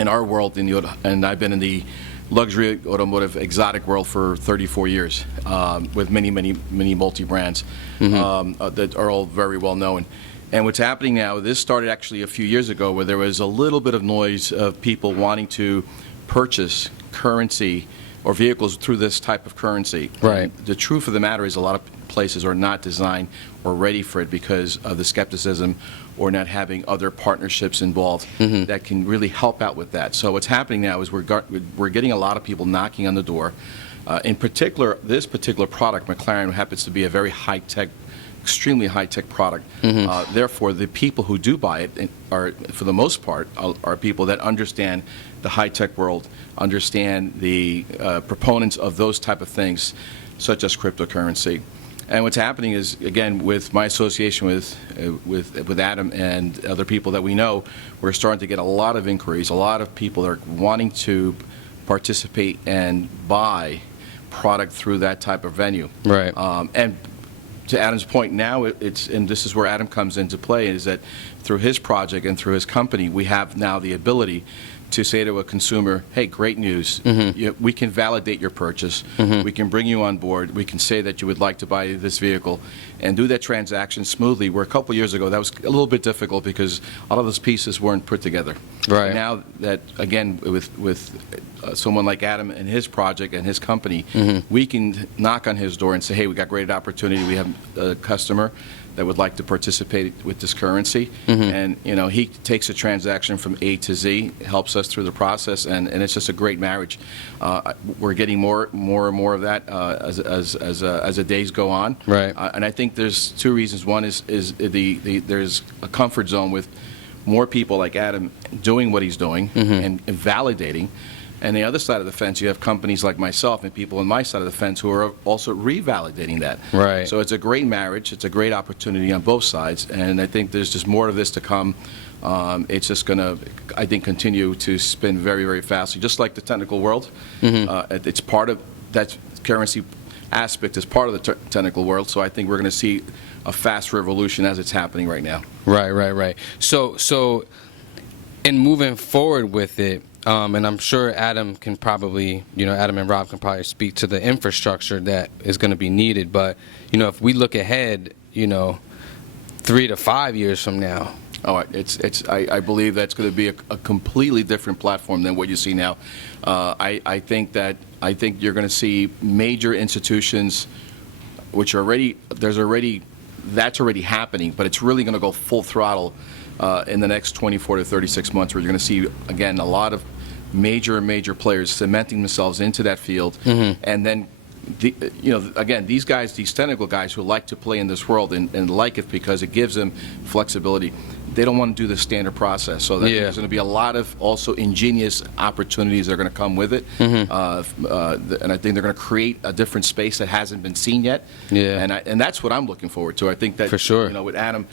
in our world, and I've been in the luxury automotive exotic world for 34 years with many multi-brands that are all very well known. And what's happening now, this started actually a few years ago, where there was a little bit of noise of people wanting to purchase currency or vehicles through this type of currency. Right. And the truth of the matter is a lot of places are not designed or ready for it because of the skepticism or not having other partnerships involved that can really help out with that. So what's happening now is we're getting a lot of people knocking on the door. In particular, this particular product, McLaren, happens to be a very high-tech, extremely high-tech product. Therefore, the people who do buy it are, for the most part, are people that understand the high-tech world, understand the proponents of those type of things, such as cryptocurrency. And what's happening is, again, with my association with Adam and other people that we know, we're starting to get a lot of inquiries. A lot of people are wanting to participate and buy product through that type of venue. Right. And to Adam's point, now and this is where Adam comes into play, is that through his project and through his company, we have now the ability to say to a consumer, hey, great news, we can validate your purchase, we can bring you on board, we can say that you would like to buy this vehicle and do that transaction smoothly, where a couple years ago that was a little bit difficult because a lot of those pieces weren't put together. Right. Now that, again, with someone like Adam and his project and his company, we can knock on his door and say, hey, we got great opportunity, we have a customer that would like to participate with this currency, and he takes a transaction from A to Z, helps us through the process, and it's just a great marriage. We're getting more and more of that as the days go on. Right. And I think there's two reasons. One is there's a comfort zone with more people like Adam doing what he's doing and validating. And the other side of the fence, you have companies like myself and people on my side of the fence who are also revalidating that. Right. So it's a great marriage. It's a great opportunity on both sides. And I think there's just more of this to come. It's just going to, I think, continue to spin very, very fast. Just like the technical world, it's part of that currency aspect is part of the technical world. So I think we're going to see a fast revolution as it's happening right now. Right. So in moving forward with it, and I'm sure Adam can probably, Adam and Rob can probably speak to the infrastructure that is going to be needed. But, if we look ahead, 3 to 5 years from now. Oh, I believe that's going to be a completely different platform than what you see now. I think you're going to see major institutions, which are that's already happening, but it's really going to go full throttle in the next 24 to 36 months, where you're going to see, again, a lot of major players cementing themselves into that field. And then, again, these technical guys who like to play in this world and like it because it gives them flexibility, they don't want to do the standard process. So there's going to be a lot of also ingenious opportunities that are going to come with it. And I think they're going to create a different space that hasn't been seen yet. And that's what I'm looking forward to. I think that, for sure, with Adam,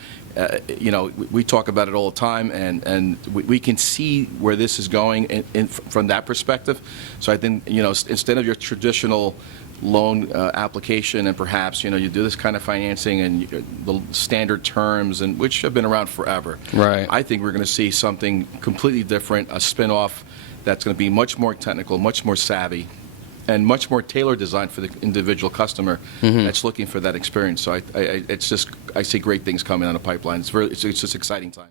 we talk about it all the time, and we can see where this is going from that perspective. So I think, instead of your traditional loan application, and perhaps you do this kind of financing and the standard terms, and which have been around forever. Right. I think we're going to see something completely different, a spin-off that's going to be much more technical, much more savvy, and much more tailored designed for the individual customer that's looking for that experience. So I see great things coming on the pipeline. It's just exciting times.